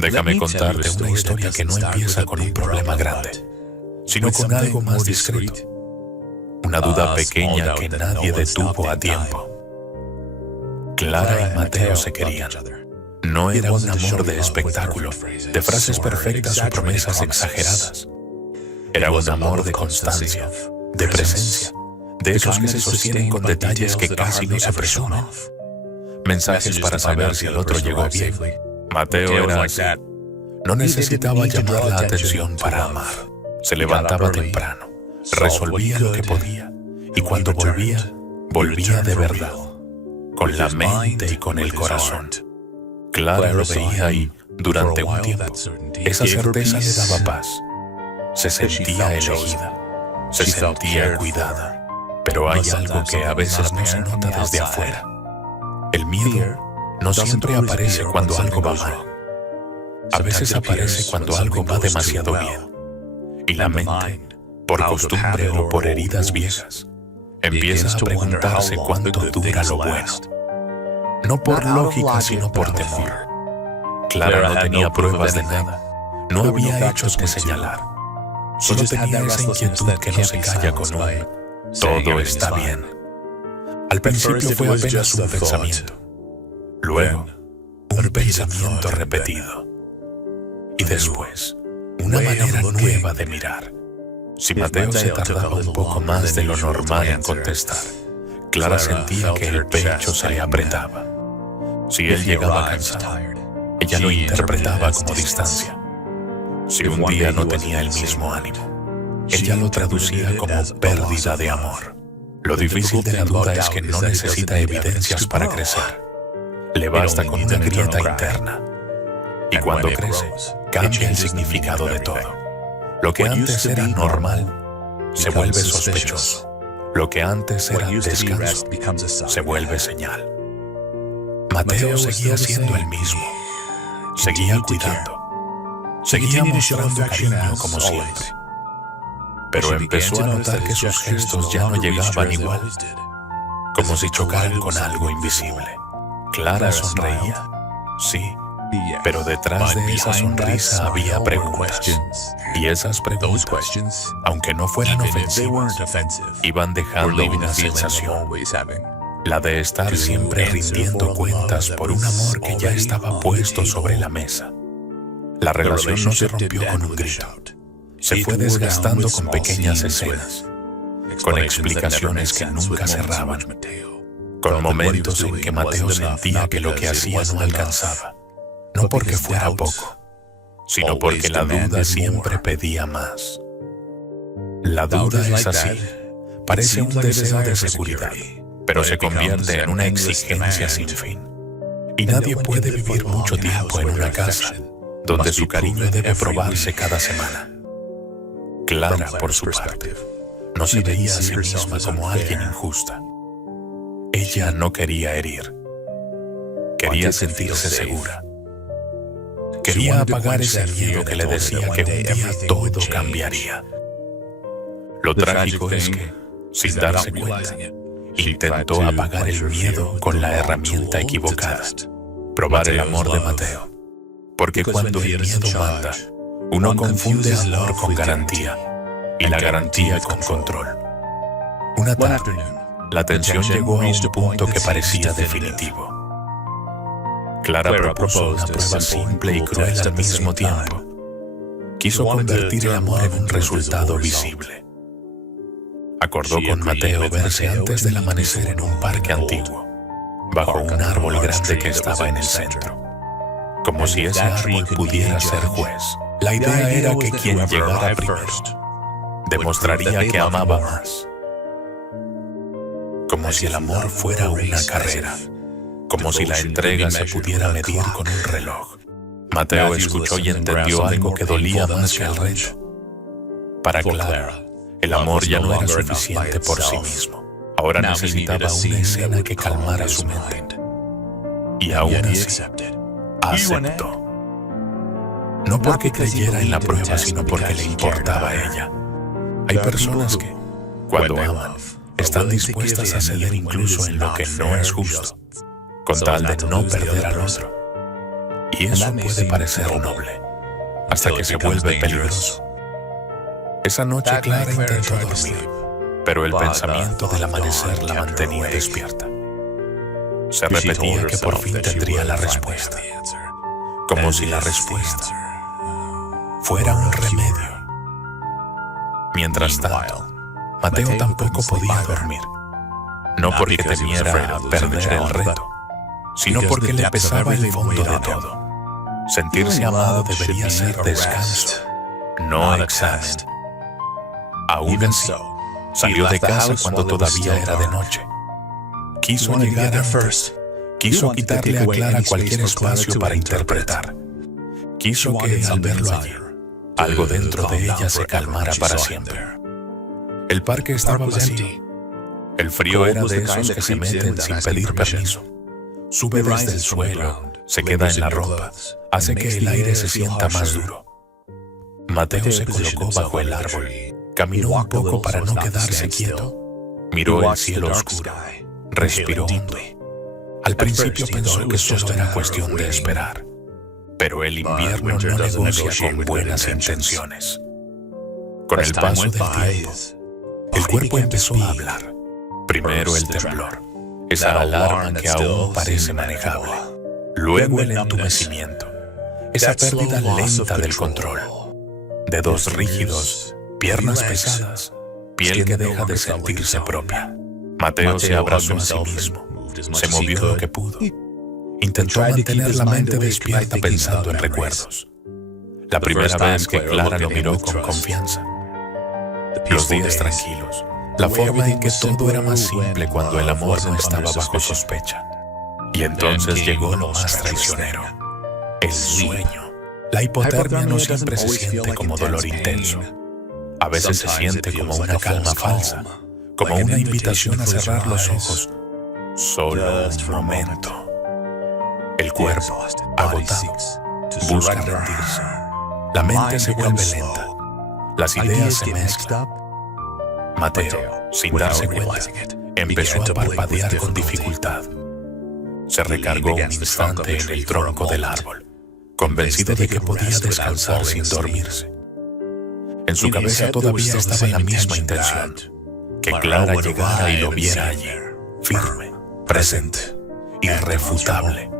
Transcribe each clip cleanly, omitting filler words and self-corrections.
Déjame contarte una historia que no empieza con un problema grande, sino con algo más discreto. Una duda pequeña que nadie detuvo a tiempo. Clara y Mateo se querían. No era un amor de espectáculo, de frases perfectas o promesas exageradas. Era un amor de constancia, de presencia, de esos que se sostienen con detalles que casi no se presumen. Mensajes para saber si el otro llegó bien. Mateo era así. No necesitaba llamar la atención para amar. Se levantaba temprano, resolvía lo que podía, y cuando volvía, volvía de verdad, con la mente y con el corazón. Clara lo veía y, durante un tiempo, esa certeza le daba paz. Se sentía elegida, se sentía cuidada. Pero hay algo que a veces no se nota desde afuera. El miedo no siempre aparece cuando algo va mal. A veces aparece cuando algo va demasiado bien. Y la mente, por costumbre o por heridas viejas, empieza a preguntarse cuánto dura lo bueno. No por lógica, sino por temor. Clara no tenía pruebas de nada. No había hechos que señalar. Solo tenía esa inquietud que no se calla con un "todo está bien". Al principio fue apenas un pensamiento. Luego, un pensamiento repetido. Y después, una manera nueva de mirar. Si Mateo se tardaba un poco más de lo normal en contestar, Clara sentía que el pecho se le apretaba. Si él llegaba cansado, ella lo interpretaba como distancia. Si un día no tenía el mismo ánimo, ella lo traducía como pérdida de amor. Lo difícil de la duda es que no necesita evidencias para crecer. Le basta con una grieta interna. Y cuando crece, cambia el significado de todo. Lo que antes era normal se vuelve sospechoso. Lo que antes era descanso se vuelve señal. Mateo seguía siendo el mismo. Seguía cuidando. Seguía mostrando cariño como siempre. Pero empezó a notar que sus gestos ya no llegaban igual, como si chocaran con algo invisible. Clara sonreía, sí, pero detrás de esa sonrisa había preguntas. Y esas preguntas, aunque no fueran ofensivas, iban dejando una sensación, la de estar siempre rindiendo cuentas por un amor que ya estaba puesto sobre la mesa. La relación no se rompió con un grito. Se fue desgastando con pequeñas escenas, con explicaciones que nunca cerraban, con momentos en que Mateo sentía que lo que hacía no alcanzaba, no porque fuera poco, sino porque la duda siempre pedía más. La duda es así, parece un deseo de seguridad, pero se convierte en una exigencia sin fin. Y nadie puede vivir mucho tiempo en una casa donde su cariño debe probarse cada semana. Clara, por su parte, no se veía a sí misma como alguien injusta. Ella no quería herir. Quería sentirse segura. Quería apagar ese miedo que le decía que un día todo cambiaría. Lo trágico es que, sin darse cuenta, intentó apagar el miedo con la herramienta equivocada: probar el amor de Mateo. Porque cuando el miedo manda, uno confunde amor con garantía, y la garantía con control. Una tarde, la tensión llegó a un punto que parecía definitivo. Clara propuso una prueba simple y cruel al mismo tiempo. Quiso convertir el amor en un resultado visible. Acordó con Mateo verse antes del amanecer en un parque antiguo, bajo un árbol grande que estaba en el centro. Como si ese árbol pudiera ser juez. La idea era que quien llegara primero demostraría que amaba más. Como si el amor fuera una carrera. Como si la entrega se pudiera medir con un reloj. Mateo escuchó y entendió algo que dolía más que el reto. Para Clara, el amor ya no era suficiente por sí mismo. Ahora necesitaba una escena que calmara su mente. Y aún así, aceptó. No porque creyera en la prueba, sino porque le importaba a ella. Hay personas que, cuando aman, están dispuestas a ceder incluso en lo que no es justo, con tal de no perder al otro. Y eso puede parecer noble, hasta que se vuelve peligroso. Esa noche Clara intentó dormir, pero el pensamiento del amanecer la mantenía despierta. Se repetía que por fin tendría la respuesta, como si la respuesta fuera un remedio. Mientras tanto, Mateo tampoco podía dormir, no porque temiera perder el reto, sino porque le pesaba el fondo de todo. Sentirse amado debería ser descanso, no examen. Aún así, salió de casa cuando todavía era de noche. Quiso llegar antes. Quiso quitarle a Clara cualquier espacio para interpretar. Quiso que, al verlo allí, algo dentro de ella se calmara para siempre. El parque estaba vacío. El frío era de esos que se meten sin pedir permiso. Sube desde el suelo, se queda en la ropa, hace que el aire se sienta más duro. Mateo se colocó bajo el árbol, caminó un poco para no quedarse quieto, miró el cielo oscuro, respiró hondo. Al principio pensó que solo era cuestión de esperar, pero el invierno no negocia con buenas intenciones. Con el paso del tiempo, el cuerpo empezó a hablar. Primero el temblor, esa alarma que aún parece manejable. Luego el entumecimiento, esa pérdida lenta del control. Dedos rígidos, piernas pesadas, piel que deja de sentirse propia. Mateo se abrazó a sí mismo, se movió lo que pudo. Intentó mantener la mente despierta pensando en recuerdos. La primera vez que Clara lo miró con confianza. Los días tranquilos, la forma en que todo era más simple cuando el amor no estaba bajo sospecha. Y entonces llegó lo más traicionero, el sueño. La hipotermia no siempre se siente como dolor intenso. A veces se siente como una calma falsa, como una invitación a cerrar los ojos. Solo un momento. El cuerpo, agotado, busca rendirse. La mente se vuelve lenta. Las ideas se mezclan. Mateo, sin darse cuenta, empezó a parpadear con dificultad. Se recargó un instante en el tronco del árbol, convencido de que podía descansar sin dormirse. En su cabeza todavía estaba la misma intención, que Clara llegara y lo viera allí, firme, presente, irrefutable.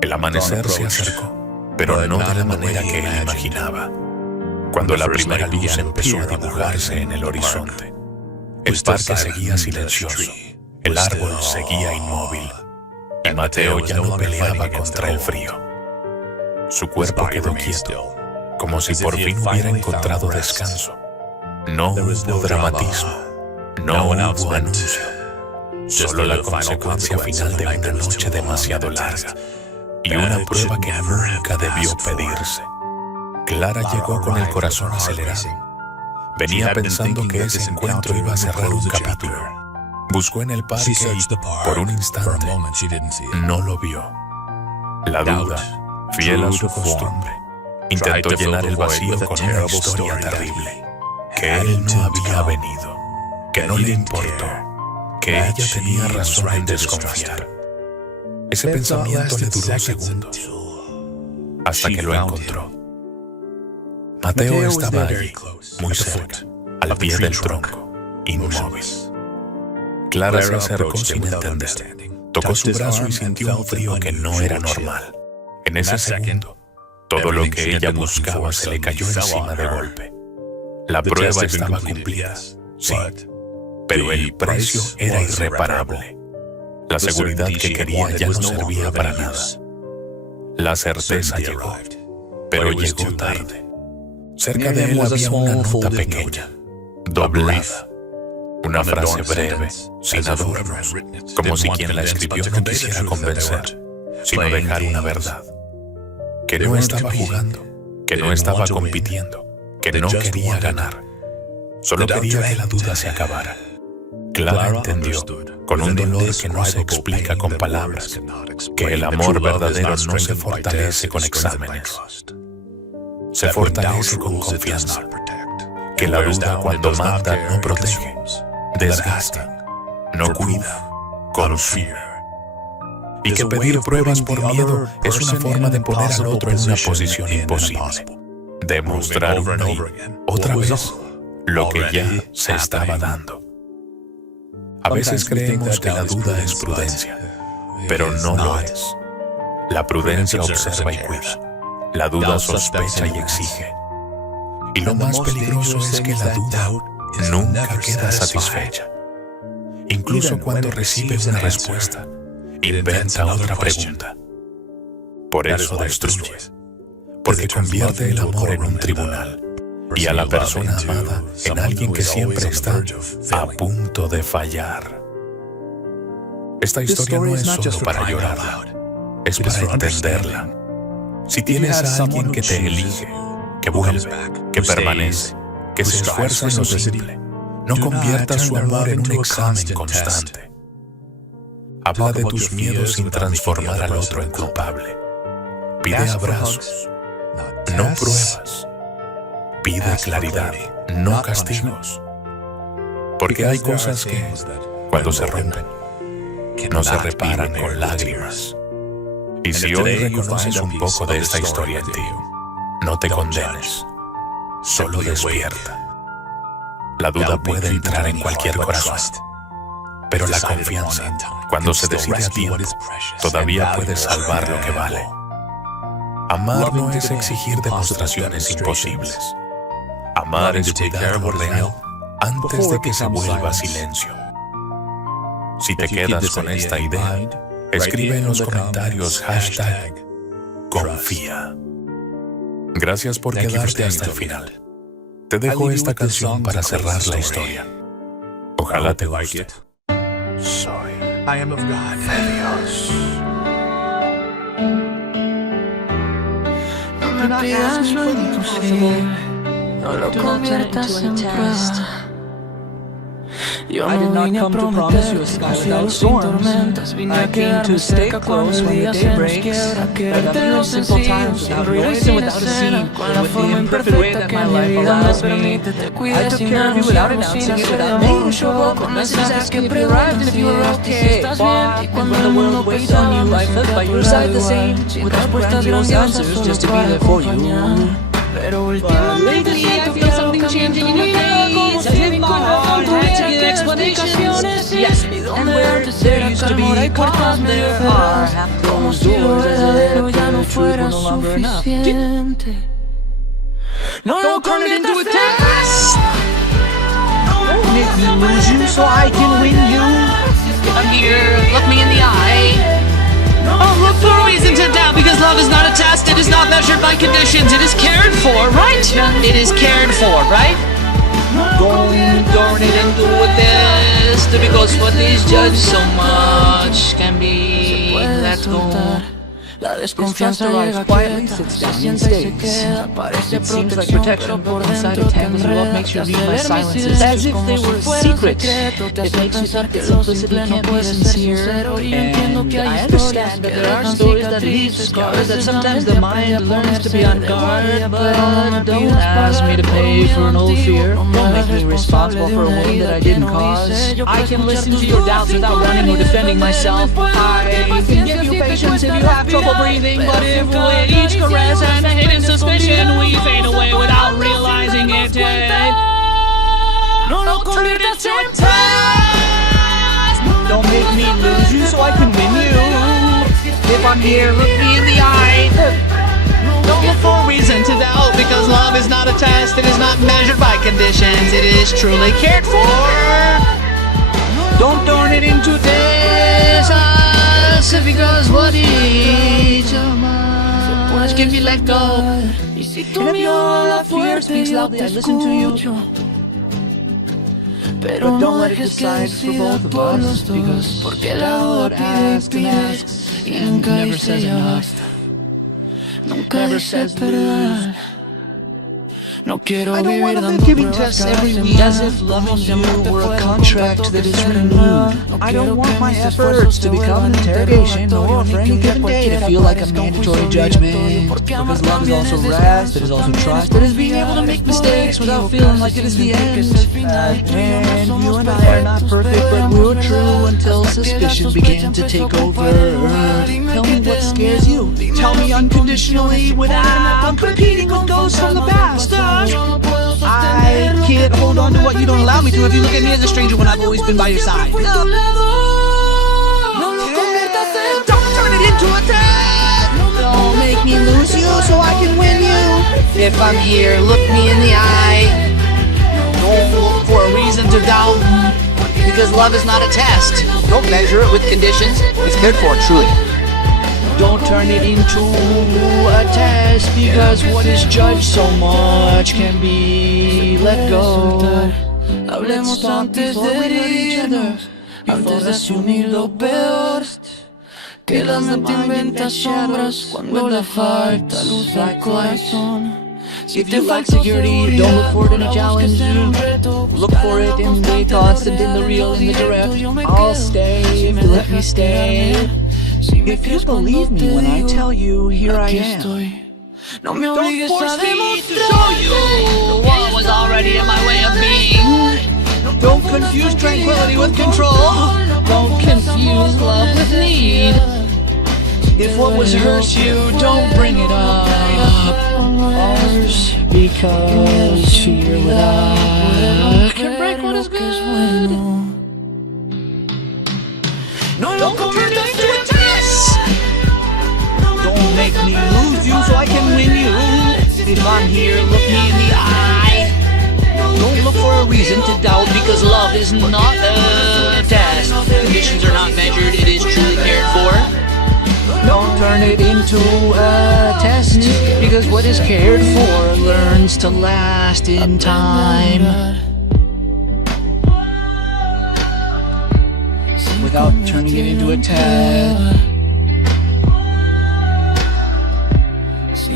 El amanecer se acercó, pero no de la manera que él imaginaba. Cuando la primera luz empezó a dibujarse en el horizonte, el parque seguía silencioso, el árbol seguía inmóvil, y Mateo ya no peleaba contra el frío. Su cuerpo quedó quieto, como si por fin hubiera encontrado descanso. No hubo dramatismo, no hubo anuncio, solo la consecuencia final de una noche demasiado larga y una prueba que nunca debió pedirse. Clara llegó con el corazón acelerado. Venía pensando que ese encuentro iba a cerrar un capítulo. Buscó en el parque y, por un instante, no lo vio. La duda, fiel a su costumbre, intentó llenar el vacío con una historia terrible. Que él no había venido, que no le importó, que ella tenía razón en desconfiar. Ese pensamiento le duró segundos, hasta que lo encontró. Mateo estaba allí, muy cerca, al pie del tronco, inmóvil. Clara se acercó sin entender. Tocó su brazo y sintió un frío que no era normal. En ese segundo, todo lo que ella buscaba se le cayó encima de golpe. La prueba estaba cumplida, sí, pero el precio era irreparable. La seguridad que quería ya no servía para nada. La certeza llegó, pero llegó tarde. Cerca de él había una nota pequeña, doblada. Una frase breve, sin adornos, como si quien la escribió no quisiera convencer, sino dejar una verdad. Que no estaba jugando, que no estaba compitiendo, que no quería ganar. Solo quería que la duda se acabara. Clara entendió, con un dolor que no se explica con palabras, que el amor verdadero no se fortalece con exámenes. Se fortalece con confianza. Que la duda cuando manda no protege, desgasta, no cuida, consume. y que pedir pruebas por miedo es una forma de poner al otro en una posición imposible. Demostrar una y otra vez lo que ya se estaba dando. A veces creemos que la duda es prudencia, pero no lo es. La prudencia observa y cuida. La duda sospecha y exige. Y lo más peligroso es que la duda nunca queda satisfecha. Incluso cuando recibe una respuesta, inventa otra pregunta. Por eso destruye, porque convierte el amor en un tribunal y a la persona amada en alguien que siempre está a punto de fallar. Esta historia no es solo para llorarla, es para entenderla. Si tienes a alguien que te elige, que vuelve, que permanece, que se esfuerza en lo simple, no conviertas su amor en un examen constante. Habla de tus miedos sin transformar al otro en culpable. Pide abrazos, no pruebas. Pide claridad, no castigos. Porque hay cosas que, cuando se rompen, no se reparan con lágrimas. Y si hoy reconoces un poco de esta historia en ti, no te condenes, solo despierta. La duda puede entrar en cualquier corazón, pero la confianza, cuando se decide a tiempo, todavía puede salvar lo que vale. Amar no es exigir demostraciones imposibles. Amar es cuidar lo real antes de que se vuelva silencio. Si te quedas con esta idea, escribe en los comentarios #confía. Gracias por quedarte hasta el final. Te dejo esta canción para cerrar la historia. Ojalá te guste. Soy de Dios. No me pidas lo imposible, no lo conviertas en prueba. Yo no vine a prometer un cielo sin tormentas. Vine a quedarme cerca cuando el día se nos quiebra. Quererte lo sencillo, sin ruido y sin escena. Con la forma imperfecta que mi vida me permite. Te cuidé sin anunciarlo, sin hacer de amor un show. Con mensajes que preguntan si estás bien. Y cuando el mundo pesaba, me senté a tu lado igual. Sin respuestas grandiosas, solo para acompañar. Pero últimamente siento que algo cambió en tu vida. Como si mi corazón tuviera que explicaciones. Y donde antes era calma, hay puertas medio cerradas. Como si lo verdadero ya no fuera suficiente. No lo conviertas en test. Don't make me lose you so I can win you. I'm here, look me in the eye. Oh, look for a reason to doubt, because love is not a test, it is not measured by conditions, it is cared for, right? It is cared for, right? Don't darn it and do with this, because what these judge so much can be let go. La desconfianza llega quieta, se siente y se queda, parece protección, pero por dentro te enreda. Te hace ver mis silencios como si fueran secreto. Te hace pensar que lo simple no puede ser sincero. Y yo entiendo que hay historias que dejan cicatrices, que a veces sometimes the mind learns to be on guard. But don't ask me to pay for an old fear. Don't make me responsible for a wound that I didn't cause. I can listen to your doubts without running or defending myself. I can give you patience if you have trouble breathing, but if with each caress and a hidden suspicion we fade away without realizing it. No lo conviertas en test. Don't make me lose you so I can win you. If I'm here, look me in the eye. Don't look for a reason to doubt, because love is not a test, it is not measured by conditions, it is truly cared for. Don't turn it into this. Because what is much can be let go. Y si tu mirada fuerte yo te escucho, pero no dejes que decida por los dos, porque la duda pide y pide y nunca dice ya basta. Nunca dice perdón. I don't want to live giving tests every week as if loving you were a contract that is renewed. I don't want my efforts to become an interrogation or for any given day to feel like a mandatory judgment. Because love is also rest, it is also trust, it is being able to make mistakes without feeling like it is the end. And you and I are not perfect, but we were true until suspicion began to take over. Tell me what scares you. Tell me unconditionally without competing with ghosts from the past. I can't hold on to what you don't allow me to if you look at me as a stranger when I've always been by your side. Don't turn it into a test. Don't make me lose you so I can win you. If I'm here, look me in the eye. Don't look for a reason to doubt, because love is not a test. Don't measure it with conditions. It's cared for, truly. Don't turn it into a test, because what is judged so much can be let go. Let's talk before we hurt each other, antes de asumir lo peor. Que la mente inventa sombras cuando le falta luz al corazón. If you lack security, don't look for it in a challenge. Look for it in the constant, in the real, in the direct. I'll stay if you let me stay. If you believe me when I tell you, here I am. Don't force me to show you what was already in my way of being. Don't confuse tranquility with control. Don't confuse love with need. If what was hurts you, don't bring it up. Ours, because fear without can break what is good. No, don't turn it into a test. Don't make me lose you so I can win you. If I'm here, look me in the eye. Don't look for a reason to doubt, because love is not a test. Conditions are not measured, it is truly cared for. Don't turn it into a test, because what is cared for learns to last in time. Without turning it into a test.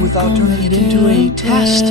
Without turning it into a test.